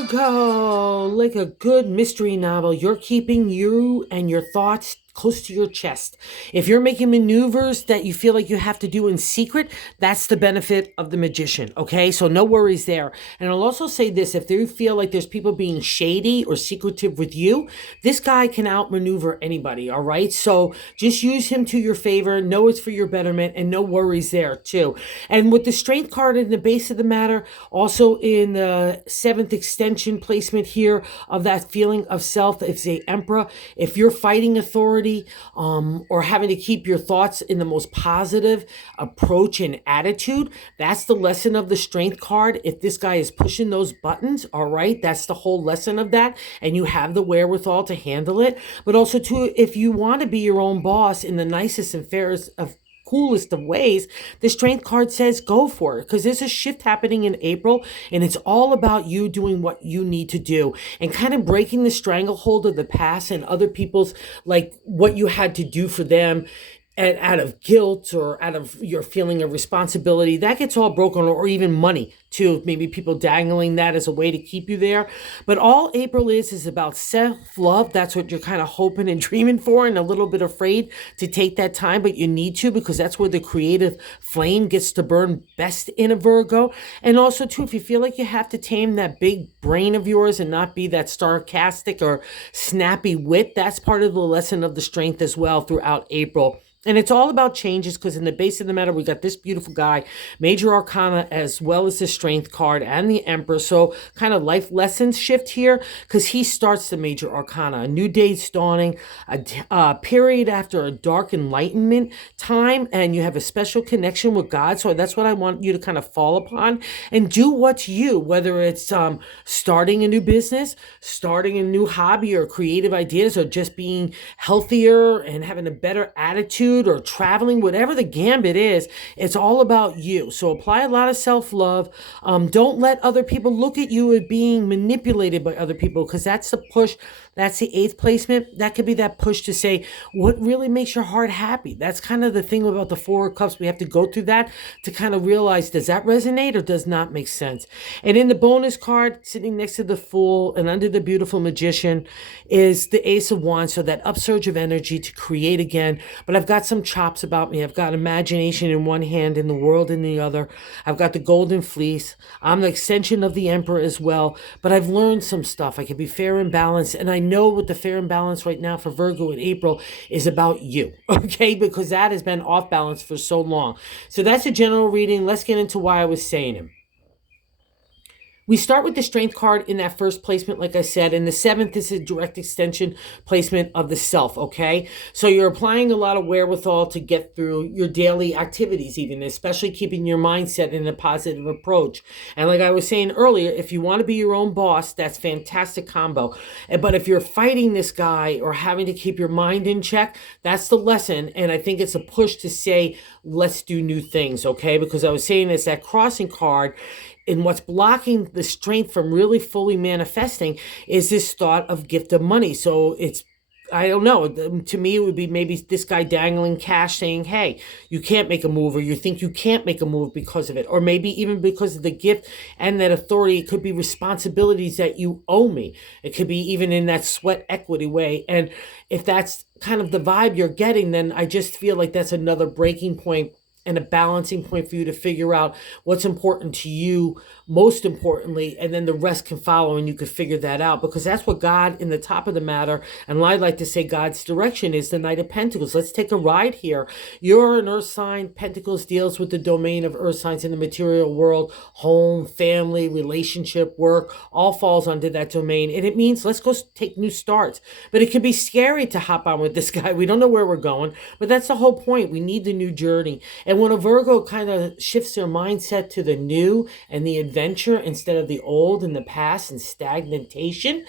Virgo, like a good mystery novel, you're keeping you and your thoughts close to your chest. If you're making maneuvers that you feel like you have to do in secret, that's the benefit of the magician, okay? So no worries there. And I'll also say this, if you feel like there's people being shady or secretive with you, this guy can outmaneuver anybody, all right? So just use him to your favor, know it's for your betterment, and no worries there too. And with the strength card in the base of the matter, also in the seventh extension placement here of that feeling of self, it's the Emperor. If you're fighting authority or having to keep your thoughts in the most positive approach and attitude, that's the lesson of the strength card. If this guy is pushing those buttons, all right, that's the whole lesson of that. And you have the wherewithal to handle it. But also, too, if you want to be your own boss in the nicest and fairest of coolest of ways, the strength card says go for it, because there's a shift happening in April and it's all about you doing what you need to do and kind of breaking the stranglehold of the past and other people's, like what you had to do for them, and out of guilt or out of your feeling of responsibility, that gets all broken, or even money too. Maybe people dangling that as a way to keep you there. But all April is about self-love. That's what you're kind of hoping and dreaming for, and a little bit afraid to take that time, but you need to, because that's where the creative flame gets to burn best in a Virgo. And also too, if you feel like you have to tame that big brain of yours and not be that sarcastic or snappy wit, that's part of the lesson of the strength as well throughout April. And it's all about changes, because in the base of the matter, we got this beautiful guy, Major Arcana, as well as the Strength card and the Emperor. So kind of life lessons shift here, because he starts the Major Arcana. A new day's dawning, a period after a dark enlightenment time, and you have a special connection with God. So that's what I want you to kind of fall upon and do what's you, whether it's starting a new business, starting a new hobby or creative ideas, or just being healthier and having a better attitude, or traveling, whatever the gambit is, it's all about you. So apply a lot of self-love. Don't let other people look at you as being manipulated by other people, because that's the push. That's the eighth placement. That could be that push to say, what really makes your heart happy? That's kind of the thing about the Four of Cups. We have to go through that to kind of realize, does that resonate or does not make sense? And in the bonus card, sitting next to the Fool and under the beautiful Magician, is the Ace of Wands. So that upsurge of energy to create again. But I've got some chops about me. I've got imagination in one hand and the world in the other. I've got the Golden Fleece. I'm the extension of the Emperor as well. But I've learned some stuff. I can be fair and balanced. And I know what the fair and balance right now for Virgo in April is about you, okay? Because that has been off balance for so long. So that's a general reading. Let's get into why I was saying it. We start with the strength card in that first placement, like I said, and the seventh is a direct extension placement of the self, okay? So you're applying a lot of wherewithal to get through your daily activities even, especially keeping your mindset in a positive approach. And like I was saying earlier, if you want to be your own boss, that's fantastic combo. But if you're fighting this guy or having to keep your mind in check, that's the lesson. And I think it's a push to say, let's do new things, okay? Because I was saying it's that crossing card. And what's blocking the strength from really fully manifesting is this thought of gift of money. So it's, I don't know, to me it would be maybe this guy dangling cash saying, hey, you can't make a move, or you think you can't make a move because of it. Or maybe even because of the gift and that authority, it could be responsibilities that you owe me. It could be even in that sweat equity way. And if that's kind of the vibe you're getting, then I just feel like that's another breaking point and a balancing point for you to figure out what's important to you, most importantly, and then the rest can follow and you could figure that out, because that's what God in the top of the matter, and I like to say God's direction, is the Knight of Pentacles. Let's take a ride here. You're an earth sign. Pentacles deals with the domain of earth signs in the material world. Home, family, relationship, work, all falls under that domain. And it means let's go take new starts. But it can be scary to hop on with this guy. We don't know where we're going, but that's the whole point. We need the new journey. And when a Virgo kind of shifts their mindset to the new and the adventure instead of the old and the past and stagnation,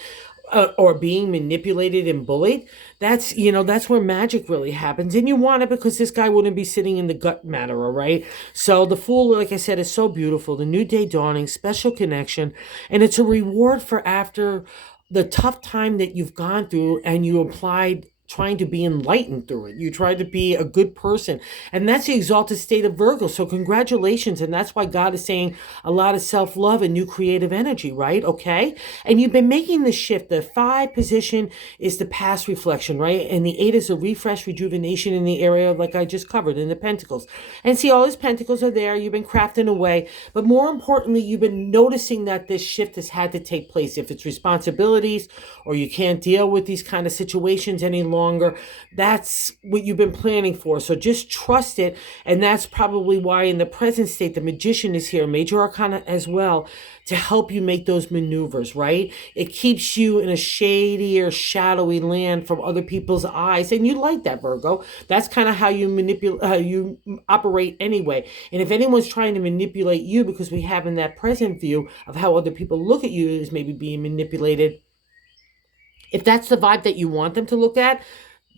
or being manipulated and bullied, that's, that's where magic really happens. And you want it, because this guy wouldn't be sitting in the gut matter, all right? So the Fool, like I said, is so beautiful. The new day dawning, special connection, and it's a reward for after the tough time that you've gone through and you applied trying to be enlightened through it. You try to be a good person. And that's the exalted state of Virgo. So congratulations. And that's why God is saying a lot of self-love and new creative energy, right? Okay. And you've been making the shift. The 5 position is the past reflection, right? And the 8 is a refresh, rejuvenation in the area of, like I just covered, in the pentacles. And see, all these pentacles are there. You've been crafting away. But more importantly, you've been noticing that this shift has had to take place. If it's responsibilities or you can't deal with these kind of situations any longer, that's what you've been planning for. So just trust it. And that's probably why in the present state, the magician is here, major arcana as well, to help you make those maneuvers, right? It keeps you in a shady or shadowy land from other people's eyes. And you like that, Virgo. That's kind of how you manipulate, you operate anyway. And if anyone's trying to manipulate you, because we have in that present view of how other people look at you is maybe being manipulated, if that's the vibe that you want them to look at,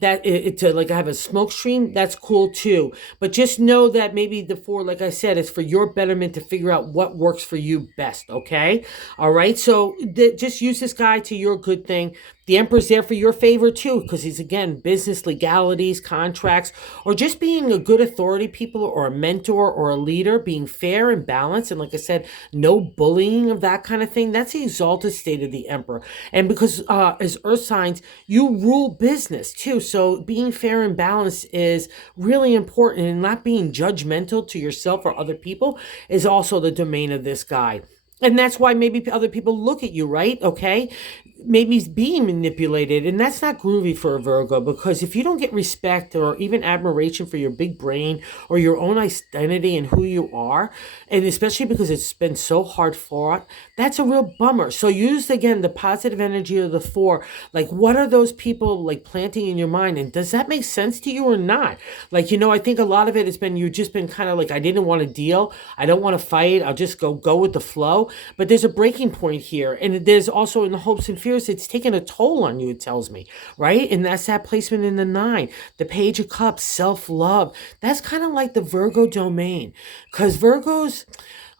that it to like have a smoke stream, that's cool too. But just know that maybe the 4, like I said, is for your betterment to figure out what works for you best. Okay. All right. So just use this guy to your good thing. The Emperor's there for your favor too, because he's, again, business, legalities, contracts, or just being a good authority people or a mentor or a leader, being fair and balanced. And like I said, no bullying of that kind of thing. That's the exalted state of the Emperor. And because as earth signs, you rule business too. So being fair and balanced is really important, and not being judgmental to yourself or other people is also the domain of this guy. And that's why maybe other people look at you, right? Okay. Maybe he's being manipulated, and that's not groovy for a Virgo, because if you don't get respect or even admiration for your big brain or your own identity and who you are, and especially because it's been so hard fought, that's a real bummer. So use, again, the positive energy of the 4. Like, what are those people like planting in your mind, and does that make sense to you or not? Like, I think a lot of it has been you've just been kind of like, I didn't want to deal, I don't want to fight, I'll just go with the flow. But there's a breaking point here, and there's also, in the hopes and fears, it's taken a toll on you, it tells me, right? And that's that placement in the 9, the Page of Cups, self-love. That's kind of like the Virgo domain, because Virgos,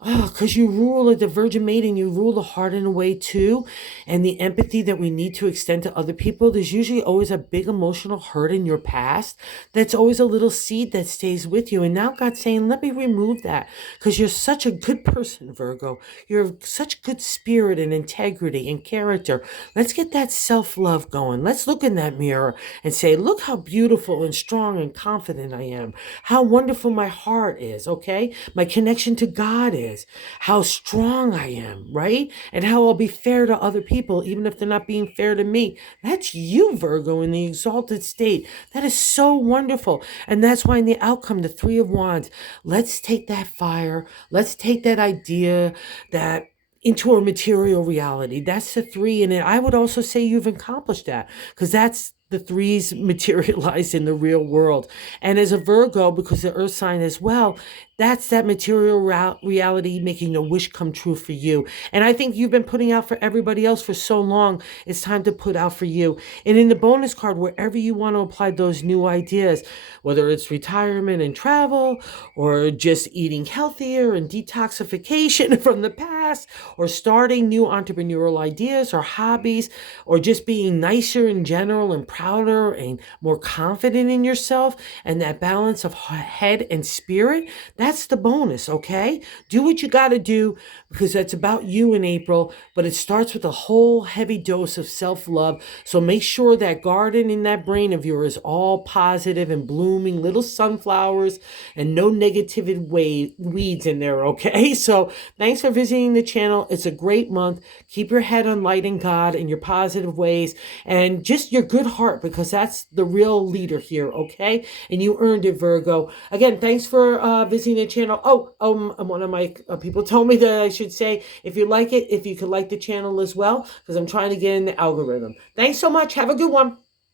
because you rule the Virgin Maiden, you rule the heart in a way too. And the empathy that we need to extend to other people, there's usually always a big emotional hurt in your past. That's always a little seed that stays with you. And now God's saying, let me remove that, because you're such a good person, Virgo. You're such good spirit and integrity and character. Let's get that self-love going. Let's look in that mirror and say, look how beautiful and strong and confident I am. How wonderful my heart is, okay? My connection to God is. How strong I am, right? And how I'll be fair to other people, even if they're not being fair to me. That's you, Virgo, in the exalted state. That is so wonderful. And that's why in the outcome, the 3 of Wands, let's take that fire. Let's take that idea that into a material reality. That's the 3. And I would also say you've accomplished that, because that's the 3s materialized in the real world. And as a Virgo, because the earth sign as well, that's that material reality making a wish come true for you. And I think you've been putting out for everybody else for so long. It's time to put out for you. And in the bonus card, wherever you want to apply those new ideas, whether it's retirement and travel, or just eating healthier and detoxification from the past, or starting new entrepreneurial ideas or hobbies, or just being nicer in general and prouder and more confident in yourself, and that balance of head and spirit, that's the bonus, okay? Do what you got to do, because that's about you in April, but it starts with a whole heavy dose of self-love. So make sure that garden in that brain of yours is all positive and blooming little sunflowers and no negative weeds in there, okay? So thanks for visiting the channel. It's a great month. Keep your head on light in God and your positive ways, and just your good heart, because that's the real leader here, okay? And you earned it, Virgo. Again, thanks for visiting the channel. One of my people told me that I should say, if you like it, if you could like the channel as well, because I'm trying to get in the algorithm. Thanks so much. Have a good one.